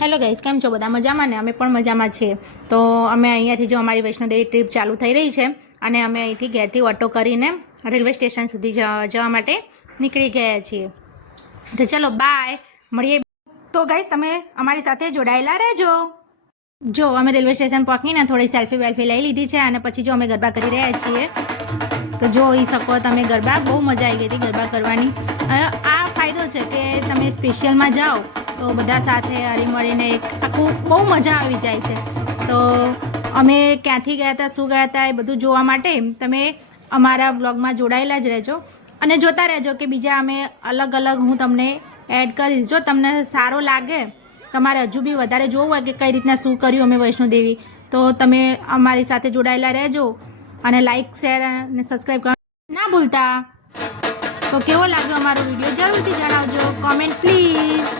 Hello guys, કેમ છો બધા? મજામાં ને? અમે પણ મજામાં છીએ. તો અમે અહીંયાથી જો અમારી વૈષ્ણોદેવી ટ્રીપ ચાલુ થઈ રહી છે અને અમે અહીંથી ઘેરથી ઓટો કરીને રેલવે સ્ટેશન સુધી જવા માટે નીકળી ગયા છીએ. તો ચલો બાય, મળીએ. તો ગાઈસ, તમે અમારી સાથે જોડાયેલા રહેજો. જો અમે રેલવે સ્ટેશન પહોંચીને થોડી સેલ્ફી વેલ્ફી લઈ લીધી છે અને પછી જો અમે ગરબા કરી રહ્યા છીએ. તો જોઈ શકો તમે ગરબા, બહુ મજા આવી ગઈ હતી ગરબા કરવાની. આ ફાયદો છે કે તમે સ્પેશિયલમાં જાઓ તો બધા સાથે હળીમળીને એક આખું બહુ મજા આવી જાય છે. તો અમે ક્યાંથી ગયા હતા, શું ગયા હતા, એ બધું જોવા માટે તમે અમારા વ્લોગમાં જોડાયેલા જ રહેજો અને જોતા રહેજો કે બીજા અમે અલગ અલગ હું તમને એડ કરીશ. જો તમને સારો લાગે, તમારે હજુ બી વધારે જોવું હોય કે કઈ રીતના શું કર્યું અમે વૈષ્ણોદેવી, તો તમે અમારી સાથે જોડાયેલા રહેજો અને લાઇક, શેર અને સબસ્ક્રાઈબ કરવાનું ના ભૂલતા. તો કેવો લાગ્યો અમારો વિડીયો જરૂરથી જણાવજો, કોમેન્ટ પ્લીઝ.